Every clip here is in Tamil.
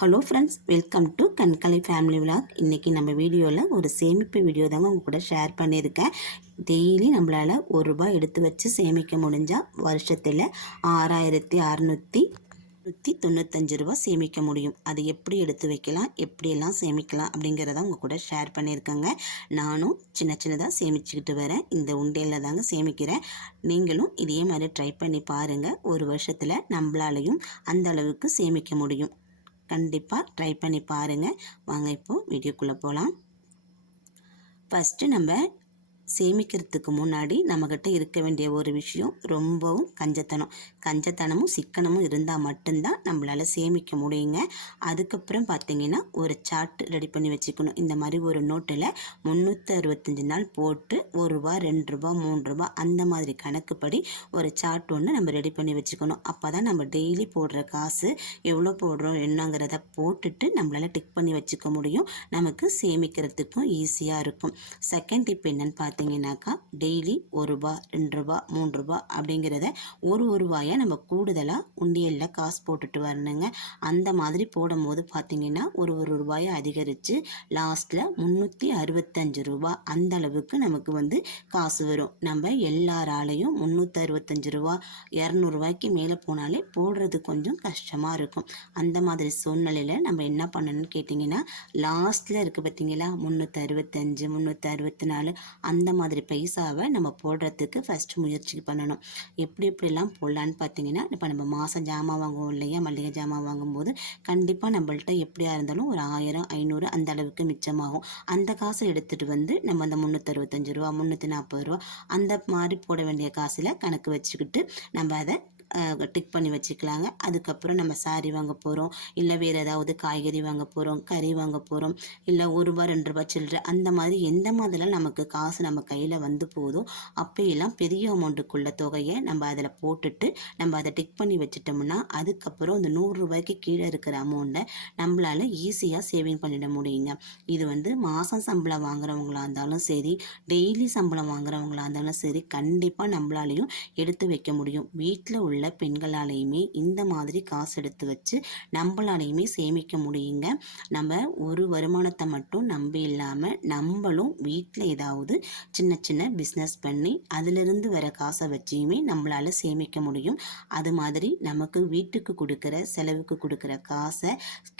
Hello friends, welcome to Kankalai family vlog. இன்றைக்கி நம்ம வீடியோவில் ஒரு சேமிப்பு வீடியோ தாங்க உங்கள் கூட ஷேர் பண்ணியிருக்கேன். டெய்லி நம்மளால் ₹1 எடுத்து வச்சு சேமிக்க முடிஞ்சால் வருஷத்தில் ₹6695 சேமிக்க முடியும். அது எப்படி எடுத்து வைக்கலாம், எப்படியெல்லாம் சேமிக்கலாம் அப்படிங்கிறத உங்கள் கூட ஷேர் பண்ணியிருக்கேங்க. நானும் சின்ன சின்னதாக சேமிச்சுக்கிட்டு வரேன். இந்த உண்டியலில் தாங்க சேமிக்கிறேன். நீங்களும் இதே மாதிரி ட்ரை பண்ணி பாருங்கள். ஒரு வருஷத்தில் நம்மளாலையும் அந்த அளவுக்கு சேமிக்க முடியும். கண்டிப்பாக ட்ரை பண்ணி பாருங்கள். வாங்க இப்போது வீடியோக்குள்ளே போகலாம். ஃபஸ்ட்டு நம்ம சேமிக்கிறதுக்கு முன்னாடி நம்மக்கிட்ட இருக்க வேண்டிய ஒரு விஷயம் ரொம்பவும் கஞ்சத்தனமும் சிக்கனமும் இருந்தால் மட்டும்தான் நம்மளால் சேமிக்க முடியுங்க. அதுக்கப்புறம் பார்த்திங்கன்னா ஒரு சார்ட் ரெடி பண்ணி வச்சுக்கணும். இந்த மாதிரி ஒரு நோட்டில் 365 நாள் போட்டு ₹1, ₹2, ₹3 அந்த மாதிரி கணக்குப்படி ஒரு சார்ட் ஒன்று நம்ம ரெடி பண்ணி வச்சுக்கணும். அப்போ தான் நம்ம டெய்லி போடுற காசு எவ்வளோ போடுறோம் என்னங்கிறத போட்டுட்டு நம்மளால் டிக் பண்ணி வச்சுக்க முடியும். நமக்கு சேமிக்கிறதுக்கும் ஈஸியாக இருக்கும். செகண்ட் டிப் என்னன்னு பார்த்தீங்கன்னாக்கா, டெய்லி ₹1, ₹2, ₹3 அப்படிங்கிறத ஒரு ரூபாயாக நம்ம கூடுதலாக உண்டியலில் காசு போட்டுட்டு வரணுங்க. அந்த மாதிரி போடும்போது பார்த்தீங்கன்னா ஒரு ரூபாயை அதிகரித்து லாஸ்ட்டில் ₹365 அந்த அளவுக்கு நமக்கு காசு வரும். நம்ம எல்லாராலையும் ₹365 ₹200 மேலே போனாலே போடுறது கொஞ்சம் கஷ்டமாக இருக்கும். அந்த மாதிரி சூழ்நிலையில் நம்ம என்ன பண்ணணும்னு கேட்டிங்கன்னா, லாஸ்ட்டில் இருக்குது பார்த்தீங்களா 365 364 அந்த மாதிரி பைசாவை நம்ம போடுறதுக்கு ஃபஸ்ட்டு முயற்சி பண்ணணும். எப்படிலாம் போடலான்னு பார்த்தீங்கன்னா, இப்போ நம்ம மாதம் ஜாமான் வாங்குவோம் இல்லையா, மளிகை ஜாமான் வாங்கும்போது கண்டிப்பாக நம்மள்ட்ட எப்படியா இருந்தாலும் ஒரு 1000 500 அந்த அளவுக்கு மிச்சமாகும். அந்த காசை எடுத்துகிட்டு நம்ம அந்த ₹365 ₹340 அந்த மாதிரி போட வேண்டிய காசில் கணக்கு வச்சுக்கிட்டு நம்ம அதை டிக் பண்ணி வச்சுக்கலாங்க. அதுக்கப்புறம் நம்ம சாரி வாங்க போகிறோம், இல்லை வேறு ஏதாவது காய்கறி வாங்க போகிறோம், கறி வாங்க போகிறோம், இல்லை ₹1 ₹2 சில்லறை அந்த மாதிரி எந்த மாதிரிலாம் நமக்கு காசு நம்ம கையில் போதோ அப்போயெல்லாம் பெரிய அமௌண்ட்டுக்குள்ள தொகையை நம்ம அதில் போட்டுட்டு நம்ம அதை டிக் பண்ணி வச்சிட்டோம்னா அதுக்கப்புறம் இந்த ₹100 கீழே இருக்கிற அமௌண்ட்டை நம்மளால் ஈஸியாக சேவிங் பண்ணிட முடியுங்க. இது மாதம் சம்பளம் வாங்குறவங்களா இருந்தாலும் சரி, டெய்லி சம்பளம் வாங்குறவங்களா இருந்தாலும் சரி, கண்டிப்பாக நம்மளாலையும் எடுத்து வைக்க முடியும். வீட்டில் உள்ள பெண்களாலையுமே இந்த மாதிரி காசு எடுத்து வச்சு நம்மளாலையுமே சேமிக்க முடியுங்க. நம்ம ஒரு வருமானத்தை மட்டும் நம்பி இல்லாமல் நம்மளும் வீட்டில் ஏதாவது சின்ன சின்ன பிஸ்னஸ் பண்ணி அதிலிருந்து வர காசை வச்சியுமே நம்மளால் சேமிக்க முடியும். அது மாதிரி நமக்கு வீட்டுக்கு கொடுக்குற செலவுக்கு கொடுக்குற காசை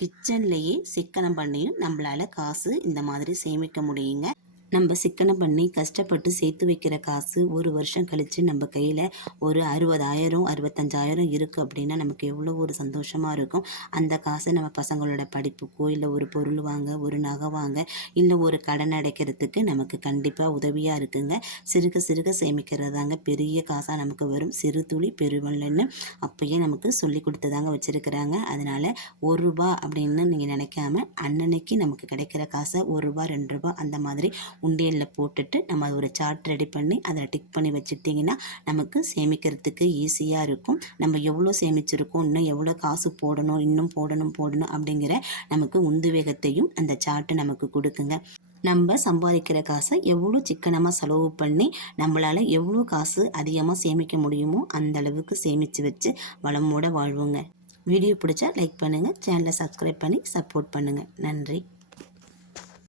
கிச்சன்லேயே சிக்கனம் பண்ணியும் நம்மளால் காசு இந்த மாதிரி சேமிக்க முடியுங்க. நம்ம சிக்கனம் பண்ணி கஷ்டப்பட்டு சேர்த்து வைக்கிற காசு ஒரு வருஷம் கழித்து நம்ம கையில் ஒரு 60,000 65,000 இருக்குது அப்படின்னா நமக்கு எவ்வளோ ஒரு சந்தோஷமாக இருக்கும். அந்த காசை நம்ம பசங்களோட படிப்புக்கோ, இல்லை ஒரு பொருள் வாங்க, ஒரு நகை வாங்க, இல்லை ஒரு கடன் அடைக்கிறதுக்கு நமக்கு கண்டிப்பாக உதவியாக இருக்குங்க. சிறுக சிறுக சேமிக்கிறது தாங்க பெரிய காசாக நமக்கு வரும். சிறு துளி பெருவெள்ளன்னு அப்பயே நமக்கு சொல்லி கொடுத்ததாங்க வச்சுருக்கிறாங்க. அதனால் ₹1 அப்படின்னு நீங்கள் நினைக்காம அன்னன்னைக்கு நமக்கு கிடைக்கிற காசை ₹1 ₹2 அந்த மாதிரி உண்டியலில் போட்டுட்டு நம்ம ஒரு சார்ட் ரெடி பண்ணி அதில் டிக் பண்ணி வச்சுட்டிங்கன்னா நமக்கு சேமிக்கிறதுக்கு ஈஸியாக இருக்கும். நம்ம எவ்வளோ சேமிச்சிருக்கோம், இன்னும் எவ்வளோ காசு போடணும், இன்னும் போடணும் அப்படிங்கிற நமக்கு உந்துவேகத்தையும் அந்த சார்ட்டு நமக்கு கொடுக்குங்க. நம்ம சம்பாதிக்கிற காசை எவ்வளோ சிக்கனமாக செலவு பண்ணி நம்மளால் எவ்வளோ காசு அதிகமாக சேமிக்க முடியுமோ அந்த அளவுக்கு சேமித்து வச்சு வளமோட வாழ்வோங்க. வீடியோ பிடிச்சா லைக் பண்ணுங்கள், சேனலை சப்ஸ்கிரைப் பண்ணி சப்போர்ட் பண்ணுங்கள். நன்றி.